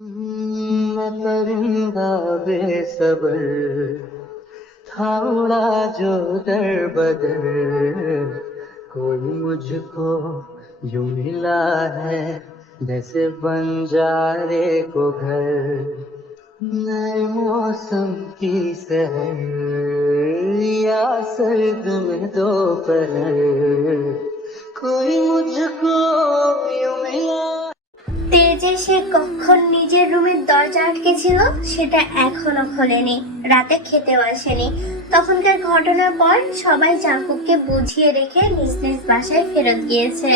मैं परिंदा बेसब्र था उड़ा जो दर बदर, कोई मुझको यूं मिला है जैसे बंजारे को घर। नए मौसम की सहर या सर्द में दोपहर, कोई मुझको यूं मिला। তেজে সে কখন নিজের রুমের দরজা আটকে ছিল সেটা এখনো খোলেনি, রাতে খেতেও আসেনি। তখনকার ঘটনার পর সবাই জাঙ্কুককে বুঝিয়ে রেখে নিজ নিজ বাসায় ফেরত গিয়েছে।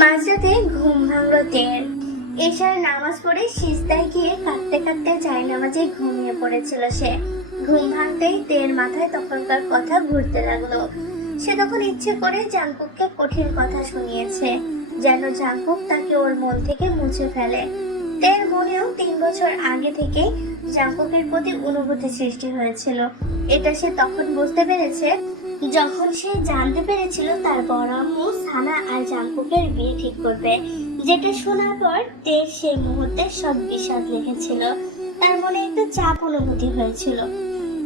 মাঝরাতে ঘুম ভাঙল তের। এশার নামাজ পড়ে সিজদায় গিয়ে কাঁদতে কাঁদতে জায়নামাজে ঘুমিয়ে পড়েছিল সে। ঘুম ভাঙতেই তের মাথায় তখনকার কথা ঘুরতে লাগলো। সে তখন ইচ্ছে করে জাঙ্কুককে কঠিন কথা শুনিয়েছে, যেন জাঙ্কুক তাকে ওর মন থেকে মুছে ফেলে। তের মনেও 3 বছর আগে থেকে জাঙ্কুকের প্রতি অনুভূতি সৃষ্টি হয়েছিল। এটা সে তখন বুঝতে পেরেছে যখন সে জানতে পেরেছিল তার বড় আম্মু সানা আর জাঙ্কুকের বিয়ে ঠিক করবে। যেটা শোনার পর তের সেই মুহূর্তে সব বিষাদ লেগেছিল। তার মনে একটা চাপ অনুভূতি হয়েছিল,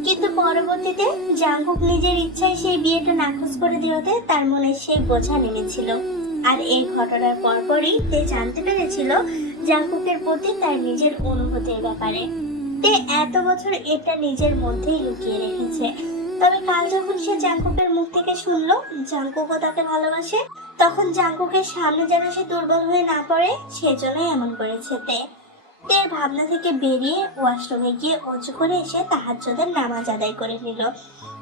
কিন্তু পরবর্তীতে জাঙ্কুক নিজের ইচ্ছায় সেই বিয়েটা নাকচ করে দেওয়াতে তার মনে সেই বোঝা নেমেছিল। আর এই ঘটনার পরপরই তে জানতে পেরেছিল জাঙ্কুকের প্রতি তার নিজের অনুভূতির ব্যাপারে। তে এত বছর এটা নিজের মধ্যেই লুকিয়ে রেখেছে। তবে কাল যখন সে জাঙ্কুকের মুখ থেকে শুনলো জাঙ্কুকও তাকে ভালোবাসে, তখন জাঙ্কুকের সামনে যেন সে দুর্বল হয়ে না পড়ে, সেজন্যই এমন করেছে তে। তের ভাবনা থেকে বেরিয়ে ওয়াশরুমে গিয়ে অজু করে এসে তাহাজ্জুদের নামাজ আদায় করে নিল।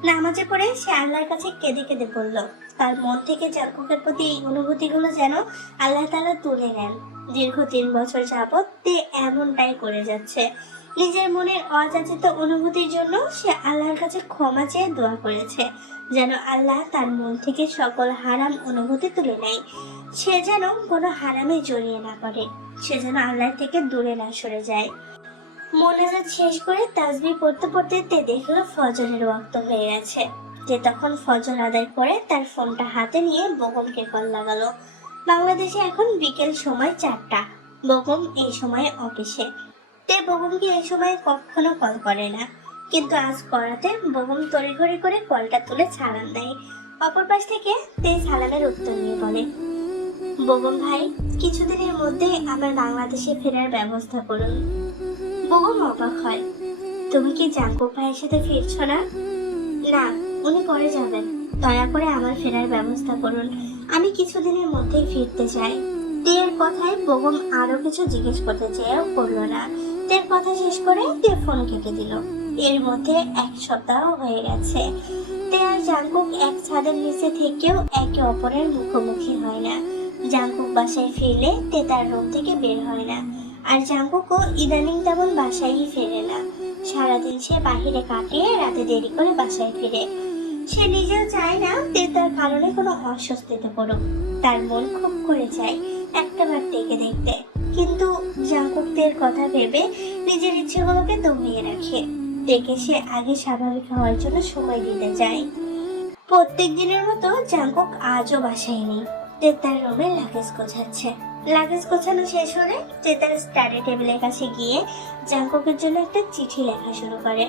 নামাজে পড়ে সে আল্লাহর কাছে কেঁদে কেঁদে বলল তার মন থেকে জাঙ্কুকের প্রতি এই অনুভূতিগুলো যেন আল্লাহ তাআলা তুলে নেন। দীর্ঘ 3 বছর যাবৎ তে এমনটাই করে যাচ্ছে। নিজের মনের অযাচিত অনুভূতির জন্য সে আল্লাহর কাছে ক্ষমা চেয়ে দোয়া করেছে, যেন আল্লাহ তার মন থেকে সকল হারাম অনুভূতি তুলে নেয়। সে যেন কোনো হারামে জড়িয়ে না পড়ে, সে যেন আল্লাহ থেকে দূরে না সরে যায়। মোনাজাত শেষ করে তাসবিহ পড়তে পড়তে তে দেখলো ফজরের ওয়াক্ত হয়ে গেছে। যে তখন ফজর আদায় করে তার ফোনটা হাতে নিয়ে বেগমকে কল লাগালো। বাংলাদেশে এখন বিকেল সময় 4টা। বেগম এই সময় অফিসে। তে বেগমকে এই সময় কখনো কল করে না, কিন্তু আজ করাতে বেগম তড়িঘড়ি করে কলটা তুলে সালাম দেয়। অপর পাশ থেকে তে সালামের উত্তর নিয়ে বলে, বেগম ভাই, কিছুদিনের মধ্যে আমার বাংলাদেশে ফেরার ব্যবস্থা করুন। বেগম অবাক হয়, তুমি কি জাঙ্কুক ভাইয়ের সাথে ফিরছো না? না, উনি পরে যাবেন। দয়া করে আমার ফেরার ব্যবস্থা করুন, আমি কিছুদিনের মধ্যেই ফিরতে চাই। তের কথায় বেগম আরো কিছু জিজ্ঞেস করতে চেয়েও করলো না। তের কথা শেষ করে তে ফোন কেটে দিল। এর মধ্যে 1 সপ্তাহ হয়ে গেছে। তে আর জাঙ্কুক এক ছাদের নিচে থেকেও একে অপরের মুখোমুখি হয় না। জাঙ্কুক বাসায় ফিরলে তে তার রুম থেকে বের হয় না, আর জাঙ্কুকও ইদানিং তেমন বাসায়ই ফেরে না। সারাদিন সে বাহিরে কাটিয়ে রাতে দেরি করে বাসায় ফিরে। সে নিজেও চায় না তে তার কারণে কোনো অস্বস্তিতে পড়ুক। তার মন খুব করে চায় একটাবার তেকে দেখতে, কিন্তু জাঙ্কুক তের কথা ভেবে নিজের ইচ্ছেগুলোকে দমিয়ে রাখে। তেকে সে আগে স্বাভাবিক হওয়ার জন্য সময় দিতে চায়। প্রত্যেক দিনের মতো জাঙ্কুক আজও বাসায় নেই। তে তার রুমে লাগেজ গোছাচ্ছে। লাগেজ গোছানো শেষ হলে তে তার স্টাডি টেবিলের কাছে গিয়ে জাঙ্কুকের জন্য একটা চিঠি লেখা শুরু করে।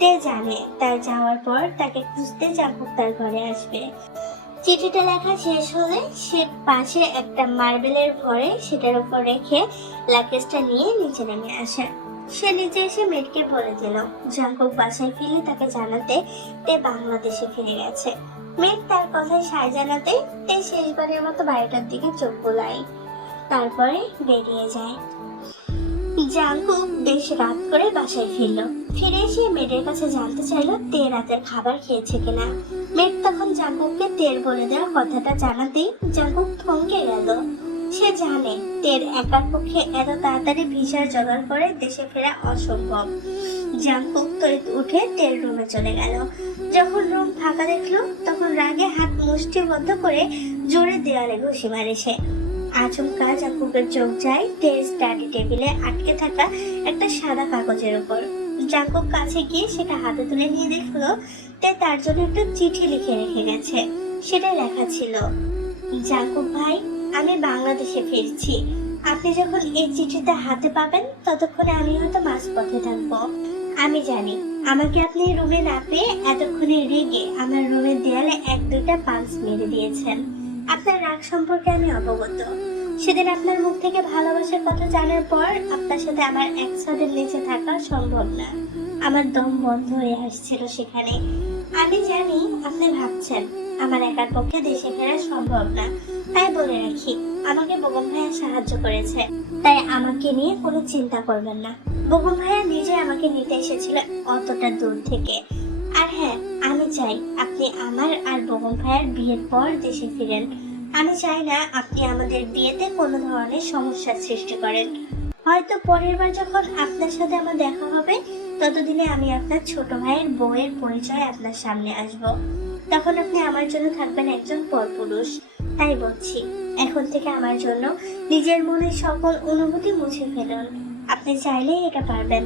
তে জানে তার যাওয়ার পর তাকে খুঁজতে জাঙ্কুক তার ঘরে আসবে। চিঠিটা লেখা শেষ হলে সে পাশে একটা মার্বেলের ঘরে সেটার উপর রেখে লাগেজটা নিয়ে নিচে নেমে আসে। সে নিচে এসে মেয়েকে বলে দিল জাঙ্কুক বাসায় ফিরে তাকে জানাতে তে বাংলাদেশে ফিরে গেছে। মেয়ে তার কথায় সায় জানাতে তে শেষবারের মতো বাড়িটার দিকে চোখ বোলায়, তারপরে বেরিয়ে যায়। জাঙ্কুক বেশ রাত করে বাসায় ফিরল। ফিরে এসে মেয়ের কাছে জানতে চাইলো তে রাতের খাবার খেয়েছে কিনা। মেয়ে তখন জাঙ্কুককে তের বলে দেওয়া কথাটা জানাতেই জাঙ্কুক থমকে গেল। সে জানে তের একার পক্ষে এত তাড়াতাড়ি ভিসার জোগাড় করে দেশে ফেরা অসম্ভব। জাঙ্কুক তড়িৎ উঠে তের রুমে চলে গেল। যখন রুম ফাঁকা দেখলো তখন রাগে হাত মুষ্টিবদ্ধ করে জোরে দেওয়ালে ঘুষি মারে সে। আচমকা জাঙ্কুকের চোখ যায় তের স্টাডি টেবিলে আটকে থাকা একটা সাদা কাগজের উপর। জাঙ্কুক কাছে গিয়ে সেটা হাতে তুলে নিয়ে দেখলো তে তার জন্য একটা চিঠি লিখে রেখে গেছে। সেটা লেখা ছিল, জাঙ্কুক ভাই, আমি বাংলাদেশে ফিরছি। আপনি যখন এই চিঠিটা হাতে পাবেন ততক্ষণে আমি হয়তো মাঝপথে থাকবো। আমি জানি আমাকে আপনি রুমে না পেয়ে এতক্ষণে রেগে আমার রুমের দেয়ালে এক দুইটা পাঞ্চ মেরে দিয়েছেন। আপনার রাগ সম্পর্কে আমি অবগত। সেদিন আপনার মুখ থেকে ভালোবাসার কথা জানার পর আপনার সাথে আমার এক ছাদের নিচে থাকা সম্ভব না। আমার দম বন্ধ হয়ে আসছিল সেখানে। আমি জানি আপনি ভাবছেন আমার একার পক্ষে দেশে ফেরা সম্ভব না, তাই বলে রাখি আমাকে বেগম ভাইয়া সাহায্য করেছে, তাই আমাকে নিয়ে কোনো চিন্তা করবেন না। বেগম ভাইয়া নিজে আমাকে নিতে এসেছিল অতটা দূর থেকে। আর হ্যাঁ, আমি চাই আপনি আমার আর বেগম ভাইয়ার বিয়ের পর দেশে ফিরেন। আমি চাই না আপনি আমাদের বিয়েতে কোনো ধরনের সমস্যার সৃষ্টি করেন। হয়তো পরের বার যখন আপনার সাথে আমার দেখা হবে ততদিনে আমি আপনার ছোট ভাইয়ের বউয়ের পরিচয় আপনার সামনে আসব। তখন আপনি আমার জন্য থাকবেন একজন পরপুরুষ। তাই বলছি, এখন থেকে আমার জন্য নিজের মনের সকল অনুভূতি মুছে ফেলুন। আপনি চাইলেই এটা পারবেন।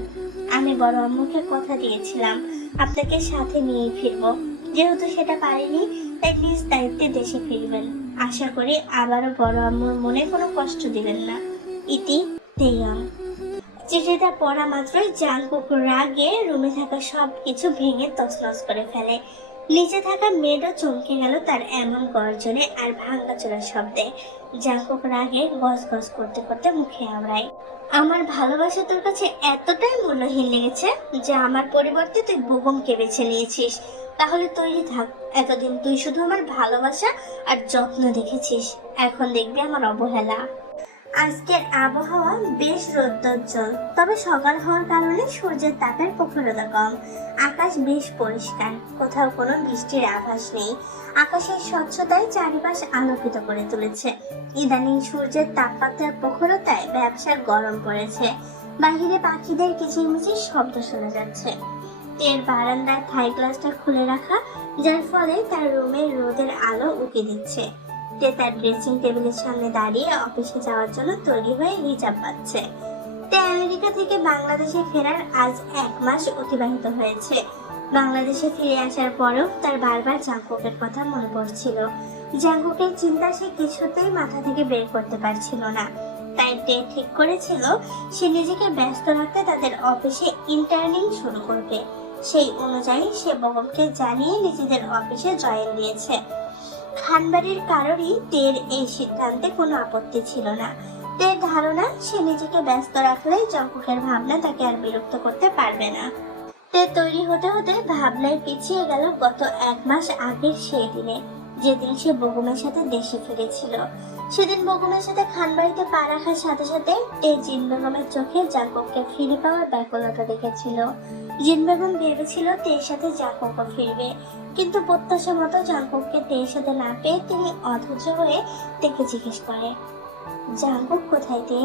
আমি বড় আম্মুকে কথা দিয়েছিলাম আপনাকে সাথে নিয়ে ফিরবো। যেহেতু সেটা পারিনি, তাই নিজ দায়িত্বে দেশে ফিরবেন। আশা করি আবারও বড় আম্মুর মনে কোনো কষ্ট দিবেন না। ইতি তেয়াম। চিঠিটা পড়া মাত্রই জাংকুক রাগে রুমে থাকা সবকিছু ভেঙে তছনছ করে ফেলে। নিচে থাকা মেয়েটা চমকে গেল তার এমন গর্জনে আর ভাঙাচোরা শব্দে। জাংকুক রাগে গজ গজ করতে করতে মুখে আমরাই, আমার ভালোবাসা তোর কাছে এতটাই মূল্যহীন লেগেছে যে আমার পরিবর্তে তুই বেগমকে বেছে নিয়েছিস। তাহলে তৈরি থাক। এতদিন তুই শুধু আমার ভালোবাসা আর যত্ন দেখেছিস, এখন দেখবি আমার অবহেলা। আজকের আবহাওয়া বেশ রৌদ্রোজ্জ্বল, তবে সকাল হওয়ার কারণে সূর্যের তাপের প্রখরতা কম। আকাশ বেশ পরিষ্কার, কোথাও কোনো বৃষ্টির আভাস নেই। আকাশের স্বচ্ছতায় চারিপাশ আলোকিত করে তুলেছে। ইদানিং সূর্যের তাপমাত্রার প্রখরতায় ব্যবসার গরম পড়েছে। বাহিরে পাখিদের কিচিরমিচির শব্দ শোনা যাচ্ছে। এর বারান্দার থাই গ্লাসটা খুলে রাখা, যার ফলে তার রুমের রোদের আলো উঁকি দিচ্ছে। তে তার ড্রেসিং টেবিলের সামনে দাঁড়িয়ে অফিসে যাওয়ার জন্য তৈরি হয়ে হিজাব পাচ্ছে। তে আমেরিকা থেকে বাংলাদেশে ফেরার আজ 1 মাস অতিবাহিত হয়েছে। বাংলাদেশে ফিরে আসার পরেও তার বারবার জাংকুকের কথা মনে পড়ছিল। জাংকুকের চিন্তা সে কিছুতেই মাথা থেকে বের করতে পারছিল না। তাই তে ঠিক করেছিল সে নিজেকে ব্যস্ত রাখতে তাদের অফিসে ইন্টার্নিং শুরু করবে। সেই অনুযায়ী সে বেগমকে জানিয়ে নিজেদের অফিসে জয়েন দিয়েছে। খানবাড়ির কারোরই তের এই সিদ্ধান্তে কোনো আপত্তি ছিল না। তের ধারণা সে নিজেকে ব্যস্ত রাখলে জাংকুকের ভাবনা তাকে আর বিরক্ত করতে পারবে না। তে তৈরি হতে হতে ভাবনায় পিছিয়ে গেল গত 1 মাস আগের সেই দিনে, যেদিন সে বেগমের সাথে দেশে ফিরেছিল। সেদিন বেগমের সাথে খানবাড়িতে পা রাখার সাথে সাথে তে জিন বেগমের চোখে জাংকুককে ফিরে পাওয়ার ব্যাকুলতা দেখেছিল। জিন বেগম ভেবেছিল তের সাথে জাংকুকও ফিরবে, কিন্তু প্রত্যাশা মতো জাংকুককে তের সাথে না পেয়ে তিনি অধৈর্য হয়ে তেকে জিজ্ঞেস করে, জাংকুক কোথায় তে?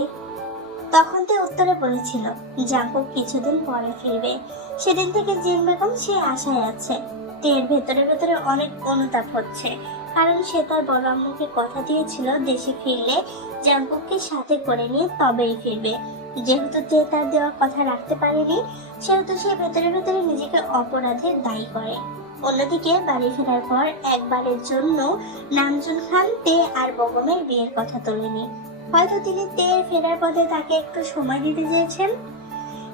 তখন তে উত্তরে বলেছিল জাংকুক কিছুদিন পরে ফিরবে। সেদিন থেকে জিন বেগম সে আশায় আছে। তের ভেতরে ভেতরে অনেক অনুতাপ হচ্ছে, কারণ সে তার বড় আম্মুকে কথা দিয়েছিল দেশে ফিরলে জাংকুককে সাথে করে নিয়ে তবেই ফিরবে। যেহেতু তে তার দেওয়া কথা রাখতে পারেনি, সেহেতু সে ভেতরে ভেতরে নিজেকে অপরাধের দায়ী করে। অন্যদিকে বাড়ি ফেরার পর একবারের জন্য নামজুন খান তে আর বেগমের বিয়ের কথা তোলেনি। হয়তো তিনি তে ফেরার পথে তাকে একটু সময় দিতে চেয়েছেন।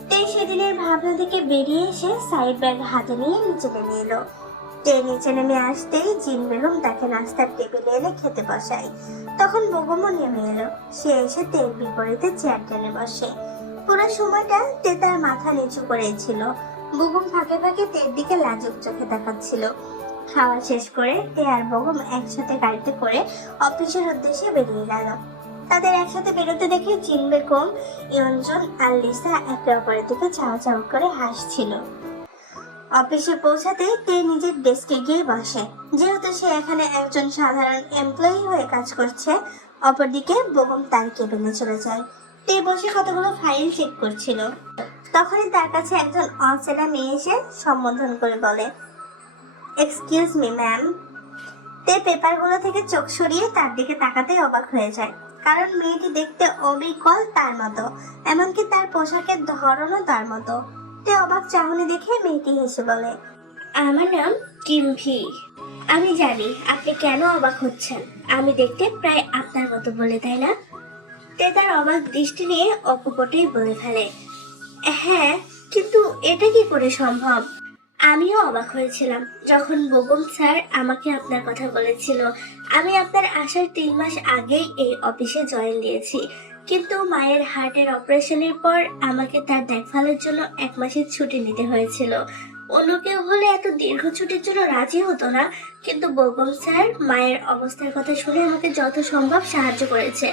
তে সেদিনের ভাবনা থেকে বেরিয়ে এসে সাইড ব্যাগ হাতে নিয়ে নিচে নেমে এলো। তে নিচে নেমে আসতেই জিন বেগম তাকে নাস্তার টেবিলে এনে খেতে বসায়। তখন বেগমও নেমে এলো। সে এসে তের বিপরীতে চেয়ার টেনে বসে। পুরো সময়টা তে তার মাথা নিচু করেছিল। বেগম ফাঁকে ফাঁকে তের দিকে লাজুক চোখে তাকাচ্ছিল। খাওয়া শেষ করে তে আর বেগম একসাথে গাড়িতে করে অফিসের উদ্দেশ্যে বেরিয়ে গেল। তাদের একসাথে বেরোতে দেখে জিন বেগম, ইয়নজন আর লিসা একে অপরের দিকে চাওয়া চাওয়া করে হাসছিল। অফিসে পৌঁছাতে তে নিজের ডেস্কে গিয়ে বসে। যেহেতু সে এখানে একজন সাধারণ এমপ্লয়ি হয়ে কাজ করছে, অপরদিকে বেগম তার কেবিনে চলে যায়। তে বসে কতগুলো ফাইল চেক করছিল। তখনই তার কাছে একজন অচেনা মেয়ে এসে সম্বোধন করে বলে, এক্সকিউজ মি ম্যাম। তে পেপারগুলো থেকে চোখ সরিয়ে তার দিকে তাকাতেই অবাক হয়ে যায়, কারণ মেয়েটি দেখতে অবিকল তার মতো, এমনকি তার পোশাকের ধরনও তার মতো। তে অবাক চাহনি দেখে মেয়েটি হেসে বলে, আমার নাম কিমভি। আমি জানি আপনি কেন অবাক হচ্ছেন, আমি দেখতে প্রায় আপনার মতো বলে, তাই না? তে তার অবাক দৃষ্টি নিয়ে অকপটেই বলে ফেলে, হ্যাঁ, কিন্তু এটা কি করে সম্ভব? আমিও অবাক হয়েছিলাম যখন বেগম স্যার আমাকে আপনার কথা বলেছিল। আমি আপনার আসার 3 মাস আগেই এই অফিসে জয়েন দিয়েছি, কিন্তু মায়ের হার্টের অপারেশনের পর আমাকে তার দেখভালের জন্য 1 মাসের ছুটি নিতে হয়েছিল। অন্য কেউ হলে এত দীর্ঘ ছুটির জন্য রাজি হতো না, কিন্তু বেগম স্যার মায়ের অবস্থার কথা শুনে আমাকে যত সম্ভব সাহায্য করেছে।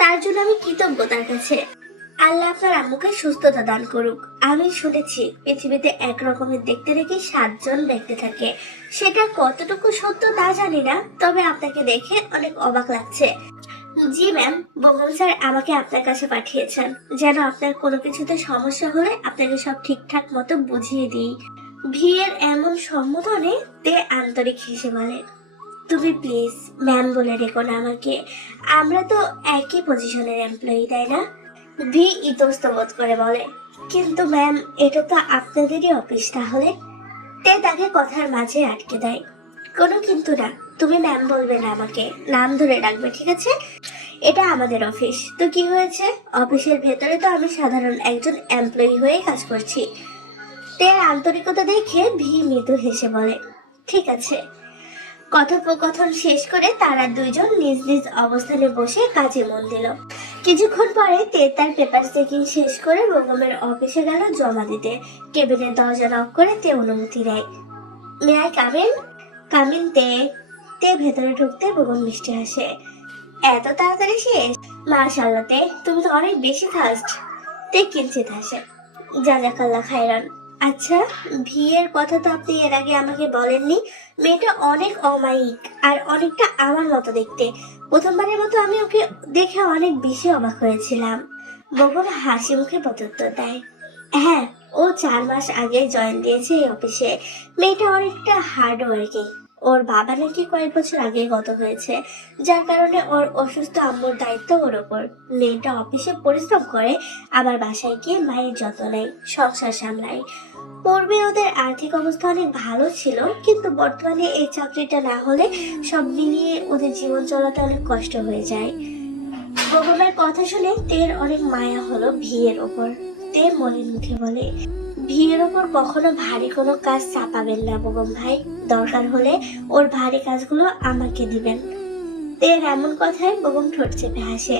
তার জন্য আমি কৃতজ্ঞ তার কাছে। আল্লাহ আপনার আম্মুকে সুস্থতা দান করুক। আমি শুনেছি পৃথিবীতে একরকমের দেখতে নাকি 7 জন ব্যক্তি থাকে। সেটা কতটুকু সত্য তা জানি না, তবে আপনাকে দেখে অনেক অবাক লাগছে। জি ম্যাম, বেগম স্যার আমাকে আপনার কাছে পাঠিয়েছেন যেন আপনার কোনো কিছুতে সমস্যা হলে আপনাকে সব ঠিকঠাক মতো বুঝিয়ে দিই। ভিয়ের এমন সম্বোধনে তে আন্তরিক হেসে বলে, তুমি প্লিজ ম্যাম বলে ডেকো না আমাকে। আমরা তো একই পজিশনের এমপ্লয়ি, তাই না? ভি ইতস্ত বোধ করে বলে, কিন্তু ম্যাম এটা তো আপনাদেরই অফিস। তাহলে তে তাকে কথার মাঝে আটকে দেয়, কোনো কিন্তু না, তুমি ম্যাম বলবে না, আমাকে নাম ধরে ডাকবে, ঠিক আছে? এটা আমাদের অফিস, তো কি হয়েছে? অফিসের ভেতরে তো আমি সাধারণ একজন এমপ্লয়ি হয়ে কাজ করছি। তে আন্তরিকতা দেখে ভি মৃদু হেসে বলে, ঠিক আছে। কথোপকথন শেষ করে তারা দুইজন নিজ নিজ অবস্থানে বসে কাজে মন দিল। কিছুক্ষণ পরে তে তার পেপার চেকিং শেষ করে বেগমের অফিসে গেল জমা দিতে। কেবিনের দরজা নক করে তে অনুমতি দেয়। May I come in? কামিন তে। তে ভেতরে ঢুকতে বেগম মিষ্টি হাসে, এত তাড়াতাড়ি শেষ? মাশাআল্লাহ তে, তুমি তো অনেক বেশি ফাস্ট। তে কিঞ্চিত হাসে, জাযাকাল্লাহ খায়রান। আচ্ছা, ভিয়ের কথা তো আপনি এর আগে আমাকে বলেননি। মেয়েটা অনেক অমায়িক আর অনেকটা আমার মতো দেখতে। প্রথমবারের মতো আমি ওকে দেখে অনেক বেশি অবাক হয়েছিলাম। বেগম হাসি মুখে প্রত্যুত্তর দেয়, হ্যাঁ, ও 4 মাস আগে জয়েন দিয়েছে এই অফিসে। মেয়েটা অনেকটা হার্ড ওয়ার্কিং। ওর বাবা নাকি কয়েক বছর আগে গত হয়েছে, যার কারণে ওর অসুস্থ আম্মুর দায়িত্ব ওর ওপর। মেয়েটা অফিসে পরিশ্রম করে, আবার বাসায় গিয়ে মায়ের যত্ন নেয়, সংসার সামলায়। পূর্বে ওদের আর্থিক অবস্থা অনেক ভালো ছিল, কিন্তু বর্তমানে এই চাকরিটা না হলে সব মিলিয়ে ওদের জীবন চলাতে অনেক কষ্ট হয়ে যায়। বেগমের কথা শুনে তের অনেক মায়া হলো ভিয়ের ওপর। তে মলিন মুখে বলে, ভিয়ের ওপর কখনো ভারী কোনো কাজ চাপাবেন না বেগম ভাই। দরকার হলে ওর ভারী কাজগুলো আমাকে দিবেন। তের এমন কথায় বেগম ঠোঁট চেপে হাসে,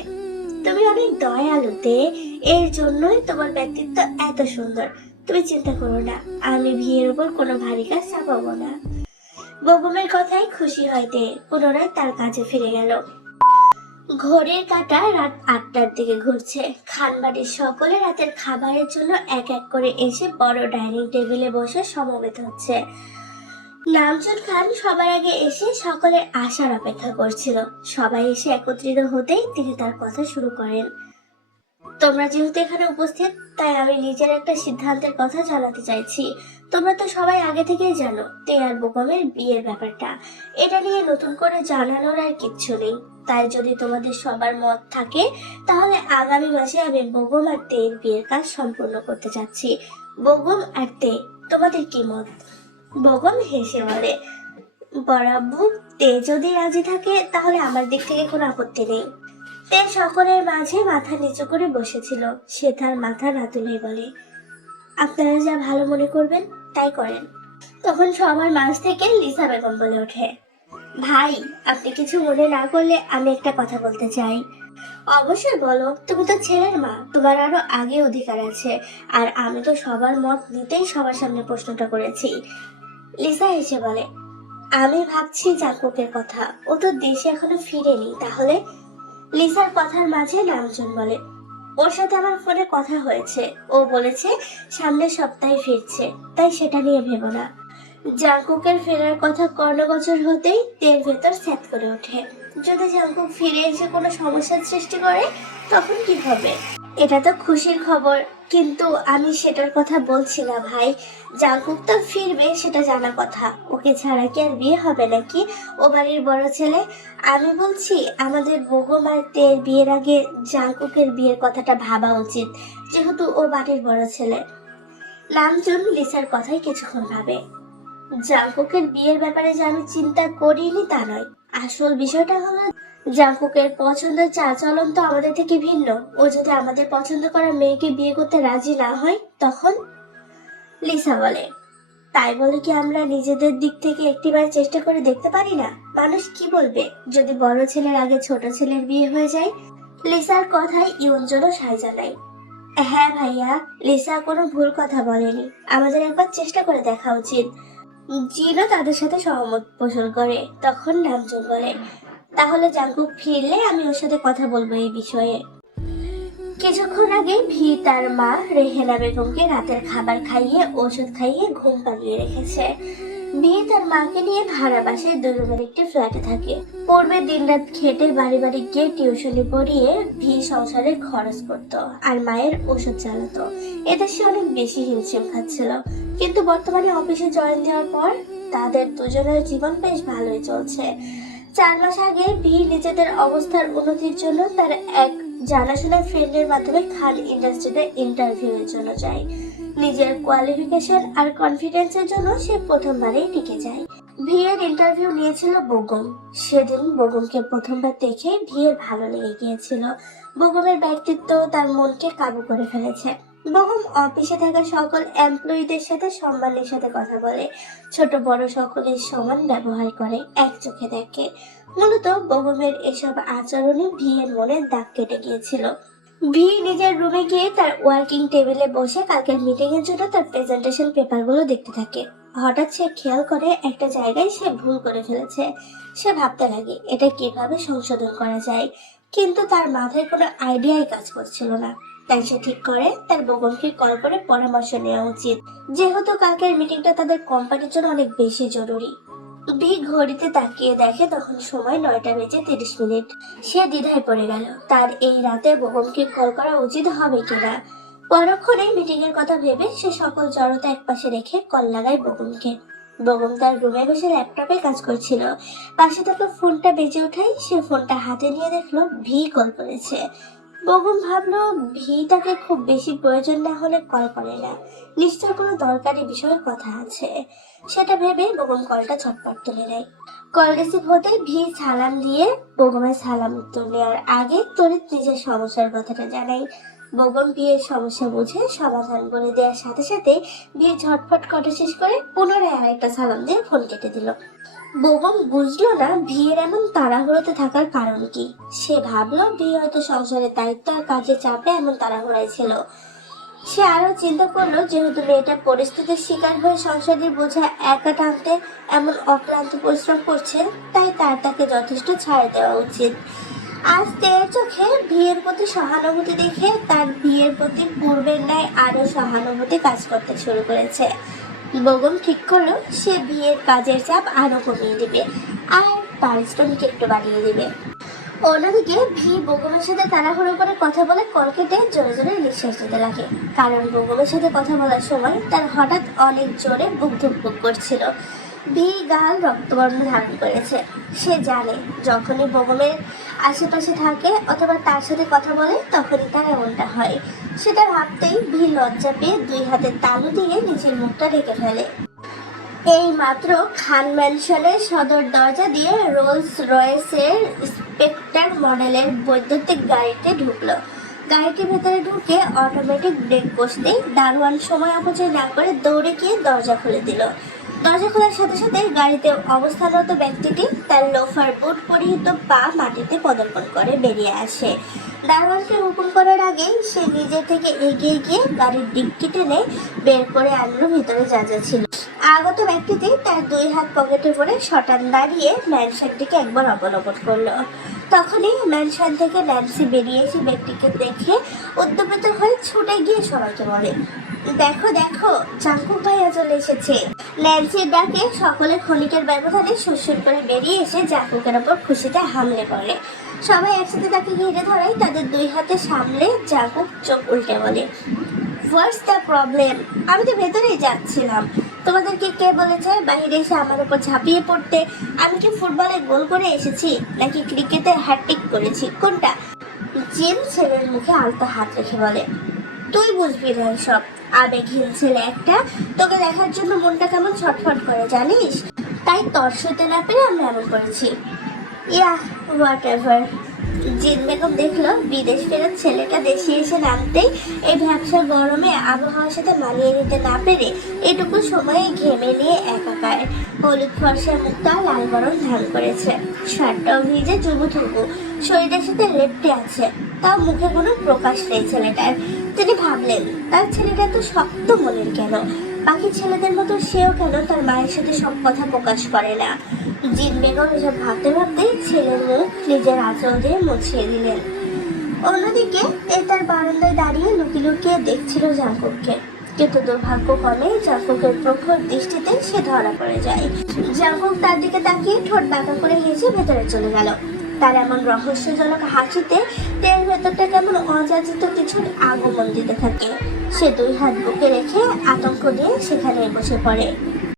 তুমি অনেক দয়ালু তে, এর জন্যই তোমার ব্যক্তিত্ব এত সুন্দর। তুমি চিন্তা করো না, আমি ভিয়ের ওপর কোনো ভারী কাজ চাপাবো না। বেগমের কথায় খুশি হয় তে, পুনরায় তার কাজে ফিরে গেল। ঘড়ির কাঁটা রাত 8টার দিকে ঘুরছে। খানবাড়ির সকলে রাতের খাবারের জন্য এক এক করে এসে বড় ডাইনিং টেবিলে বসে সমবেত হচ্ছে। নামজুন খান সবার আগে এসে সকলের আসার অপেক্ষা করছিল। সবাই এসে একত্রিত হতেই তিনি তার কথা শুরু করেন, তোমরা যেহেতু এখানে উপস্থিত, তাই আমি নিজের একটা সিদ্ধান্তের কথা জানাতে চাইছি। তোমরা তো সবাই আগে থেকেই জানো তে আর বেগমের বিয়ের ব্যাপারটা। এটা নিয়ে নতুন করে জানানোর আর কিচ্ছু নেই। তাই যদি তোমাদের সবার মত থাকে, তাহলে আগামী মাসে আমি বেগম আর তের বিয়ের কাজ সম্পূর্ণ করতে চাচ্ছি। বেগম আর তে, তোমাদের কি মত? বেগম হেসে বলে, বরাব্বু, তে যদি রাজি থাকে তাহলে আমার দিক থেকে কোনো আপত্তি নেই। তে সকলের মাঝে মাথা নিচু করে বসেছিল। সে তার মাথা না তুলে বলে, আপনারা যা ভালো মনে করবেন তাই করেন। তখন সবার মাঝ থেকে লিসা বেগম বলে ওঠে, ভাই, আপনি কিছু মনে না করলে আমি একটা কথা বলতে চাই। অবশ্যই বলো, তুমি তো ছেলের মা, তোমার আরো আগে অধিকার আছে। আর আমি তো সবার মত নিতেই সবার সামনে প্রশ্নটা করেছি। লিসা এসে বলে, আমি ভাবছি জাকুকের কথা, ও তো দেশে এখনো ফিরেনি। তাহলে? লিসার কথার মাঝে নামজন বলে, ওর সাথে আমার ফোনে কথা হয়েছে, ও বলেছে সামনের সপ্তাহে ফিরছে, তাই সেটা নিয়ে ভেবো না। জাঙ্কুকের ফেরার কথা কর্ণগোচর হতেই তের ভেতর স্যাঁত করে ওঠে। যদি জাঙ্কুক ফিরে এসে কোনো সমস্যার সৃষ্টি করে, তখন কি হবে? এটা তো খুশির খবর, কিন্তু আমি সেটার কথা বলছি না ভাই। জাঙ্কুক তো ফিরবে সেটা জানা কথা, ওকে ছাড়া কি আর বিয়ে হবে নাকি? ও বাড়ির বড় ছেলে। আমি বলছি আমাদের বেগম আর তের বিয়ের আগে জাঙ্কুকের বিয়ের কথাটা ভাবা উচিত, যেহেতু ও বাড়ির বড় ছেলে। নামজুন লিসার কথাই কিছুক্ষণ ভাবে। জাঙ্কুকের বিয়ের ব্যাপারে যে আমি চিন্তা করিনি তা নয়, আসল বিষয়টা হলো জাঙ্কুকের পছন্দের চালচলন তো আমাদের থেকে ভিন্ন। ও যদি আমাদের পছন্দ করা মেয়েকে বিয়ে করতে রাজি না হয় তখন? লিসা বলে, তাই বলে কি আমরা নিজেদের দিক থেকে একটিবার চেষ্টা করে দেখতে পারি না? মানুষ কি বলবে যদি বড় ছেলের আগে ছোট ছেলের বিয়ে হয়ে যায়? লিসার কথায় ইয়ঞ্জনও সায় জানায়। হ্যাঁ ভাইয়া, লিসা কোনো ভুল কথা বলেনি, আমাদের একবার চেষ্টা করে দেখা উচিত। জিনও তাদের সাথে সহমত পোষণ করে। তখন নামজুন বলে, তাহলে জাঙ্কুক ফিরলে আমি ওর সাথে কথা বলবো এই বিষয়ে। কিছুক্ষণ আগে ভি তার মা রেহেনা বেগমকে রাতের খাবার খাইয়ে ওষুধ খাইয়ে ঘুম পাড়িয়ে রেখেছে। ভি তার মাকে নিয়ে ভাড়া বাসায় 2 রুমের একটি ফ্ল্যাটে থাকে। পূর্বে দিনরাত খেটে বাড়ি বাড়ি গিয়ে টিউশনি পড়িয়ে ভি সংসারে খরচ করত আর মায়ের ওষুধ চালাতো। এতে সে অনেক বেশি হিমশিম খাচ্ছিল, কিন্তু বর্তমানে অফিসে জয়েন দেওয়ার পর তাদের দুজনের জীবন বেশ ভালোই চলছে। 4 মাস আগে ভি নিজেদের অবস্থার উন্নতির জন্য তার এক জানাশোনা ফ্রেন্ডের মাধ্যমে খান ইন্ডাস্ট্রিতে ইন্টারভিউয়ের জন্য যায়। নিজের কোয়ালিফিকেশন আর কনফিডেন্সের জন্য সে প্রথমবারেই টিকে যায়। ভিয়ের ইন্টারভিউ নিয়েছিল বেগম। সেদিন বেগমকে প্রথমবার দেখে ভিয়ের ভালো লেগে গিয়েছিল। বেগমের ব্যক্তিত্ব তার মনকে কাবু করে ফেলেছে। বেগম অফিসে থাকা সকল এমপ্লয়ীদের সাথে সম্মানের সাথে কথা বলে, ছোট বড় সকলের সমান ব্যবহার করে, এক চোখে দেখে। মূলত বেগমের এসব আচরণে ভিয়ের মনে দাগ কেটে গিয়েছিল। ভি নিজের রুমে গিয়ে তার ওয়ার্কিং টেবিলে বসে কালকের মিটিং এর জন্য তার প্রেজেন্টেশন পেপারগুলো দেখতে থাকে। হঠাৎ সে খেয়াল করে একটা জায়গায় সে ভুল করে ফেলেছে। সে ভাবতে লাগে এটা কিভাবে সংশোধন করা যায়, কিন্তু তার মাথায় কোনো আইডিয়াই কাজ করছিল না। তাই সে ঠিক করে তার বেগমকে কল করে পরামর্শ নেওয়া উচিত, যেহেতু কালকের মিটিংটা তাদের কোম্পানির জন্য অনেক বেশি জরুরি। ভি ঘড়িতে তাকিয়ে দেখে তখন সময় 9:30। সে দ্বিধায় পড়ে গেল তার এই রাতে বেগমকে কল করা উচিত হবে কিনা। পরক্ষণে মিটিং এর কথা ভেবে সে সকল জড়তা একপাশে রেখে কল লাগায় বেগমকে। বেগম তার রুমে বসে ল্যাপটপে কাজ করছিল। পাশে থাকা ফোনটা বেজে ওঠায় সে ফোনটা হাতে নিয়ে দেখলো ভি কল করেছে। বেগম ভাবলো ভি তাকে খুব বেশি প্রয়োজন না হলে কল করে না, নিশ্চয় কোনো দরকারি বিষয়ে কথা আছে। সেটা ভেবে বেগম কলটা ঝটপট তুলে নেয়। কল রিসিভ হতে ভি সালাম দিয়ে বেগমের সালাম উত্তর নেওয়ার আগে তড়িৎ নিজের সমস্যার কথাটা জানাই। বেগম বিয়ের সমস্যা বুঝে সমাধান করে দেওয়ার সাথে সাথে বিয়ে ঝটপট কটা শেষ করে পুনরায় আরেকটা সালাম দিয়ে ফোন কেটে দিল। বেগম বুঝলো না বিয়ের এমন তাড়াহুড়োতে থাকার কারণ কি। সে ভাবলো বিয়ে হয়তো সংসারের দায়িত্ব আর কাজের চাপে এমন তাড়াহুড়াই ছিল। সে আরো চিন্তা করলো যেহেতু মেয়েটা পরিস্থিতির শিকার হয়ে সংসারের বোঝা একা টানতে এমন অক্লান্ত পরিশ্রম করছে, তাই তাকে যথেষ্ট ছাড় দেওয়া উচিত। আজ তের চোখে বিয়ের প্রতি সহানুভূতি দেখে তার বিয়ের প্রতি পূর্বের ন্যায় আরো সহানুভূতি কাজ করতে শুরু করেছে। বেগম ঠিক করলো সে বিয়ের কাজের চাপ আরো কমিয়ে দিবে আর পারিশ্রমিক একটু বাড়িয়ে দিবে। অন্যদিকে ভি বেগমের সাথে তাড়াহুড়ো করে কথা বলে কল কেটে জোরে জোরে নিঃশ্বাস নিতে লাগে, কারণ বেগমের সাথে কথা বলার সময় তার হঠাৎ অনেক জোরে বুক ধুকপুক করছিল। ভি গাল রক্তবর্ণ ধারণ করেছে। সে জানে যখনই বেগমের আশেপাশে থাকে অথবা তার সাথে কথা বলে তখনই তার এমনটা হয়। সেটা ভাবতেই ভি লজ্জা পেয়ে 2 হাতে তালু দিয়ে নিজের মুখটা ঢেকে ফেলে। এই মাত্র খান ম্যানশনের সদর দরজা দিয়ে রোলস রয়েসের স্পেক্টার মডেলের বৈদ্যুতিক গাড়িতে ঢুকলো। গাড়িটির ভেতরে ঢুকে অটোমেটিক ব্রেক বসতেই দারোয়ান সময় অপচয় না করে দৌড়ে গিয়ে দরজা খুলে দিল। দরজা খোলার সাথে সাথে গাড়িতে অবস্থানরত ব্যক্তিটি তার লোফার বুট পরিহিত পা মাটিতে পদার্পণ করে বেরিয়ে আসে। দারোয়ানকে হুকুম করার আগেই সে নিজে থেকে এগিয়ে গিয়ে গাড়ির ডিক্কি টেনে বের করে আনলো ভিতরে যা যা ছিল। আগত ব্যক্তিটি তার 2 হাত পকেটে ভরে শটান দাঁড়িয়ে ম্যানশনটিকে একবার অবলোকন করলো। তখনই ম্যানশন থেকে ন্যান্সি বেরিয়ে এসে ব্যক্তিকে দেখে উদ্যমিত হয়ে ছুটে গিয়ে সবাইকে বলে, দেখো দেখো জাঙ্কুক ভাইয়া চলে এসেছে। ন্যান্সির ডাকে সকলে ক্ষণিকের ব্যবধানে সুরসুর করে বেরিয়ে এসে জাঙ্কুকের ওপর খুশিতে হামলে পড়ে। সবাই একসাথে তাকে ঘিরে ধরায় তাদের 2 হাতে সামলে জাঙ্কুক চোখ উল্টে বলে, হোয়াটস দ্য প্রবলেম? আমি তো ভেতরেই যাচ্ছিলাম। তোমাদেরকে কে বলেছে বাইরে এসে আমার উপর ঝাঁপিয়ে পড়তে? আমি কি ফুটবলে গোল করে এসেছি নাকি ক্রিকেটে হ্যাটট্রিক করেছি, কোনটা? জিন ছেলের মুখে আলতো হাত রেখে বলে, তুই বুঝবি না সব, আবেগহীন ছেলে একটা। তোকে দেখার জন্য মনটা কেমন ছটফট করে জানিস, তাই তর সইতে না পেরে আমরা এমন করেছি। ইয়া হোয়াট এভার। জিন বেগম দেখলো বিদেশ ফেরত ছেলেটা দেশে এসে নামতেই এই ব্যবসার গরমে আবহাওয়ার সাথে মানিয়ে নিতে না পেরে এটুকু সময়ে ঘেমে নিয়ে একাকার। হলুদ ফর্সা মুখটা লাল বরণ ধান করেছে, শার্টটাও ভিজে চুবুথুবু, শরীরের সাথে লেপ্টে আছে, তাও মুখে কোনো প্রকাশ নেই ছেলেটার। তিনি ভাবলেন তার ছেলেটা তো শক্ত মনের কেন, বাকি ছেলেদের মতো সেও কেন তার মায়ের সাথে সব কথা প্রকাশ করে না। জিন বেগম এসব ভাবতে ভাবতে ছেলের মুখ নিজের আঁচল দিয়ে মুছিয়ে দিলেন। অন্যদিকে তার বারান্দায় দাঁড়িয়ে লুকিয়ে লুকিয়ে দেখছিল জাঙ্কুককে, কিন্তু দুর্ভাগ্যক্রমে জাঙ্কুকের প্রখর দৃষ্টিতে সে ধরা পড়ে যায়। জাঙ্কুক তার দিকে তাকিয়ে ঠোঁট বাঁকা করে হেসে ভেতরে চলে গেল। তার এমন রহস্যজনক হাসিতে তেল ভেতরটা কেমন অযাচিত কিছুর আগমন দিতে থাকে। সে দুই হাত বুকে রেখে আতঙ্ক নিয়ে সেখানে বসে পড়ে।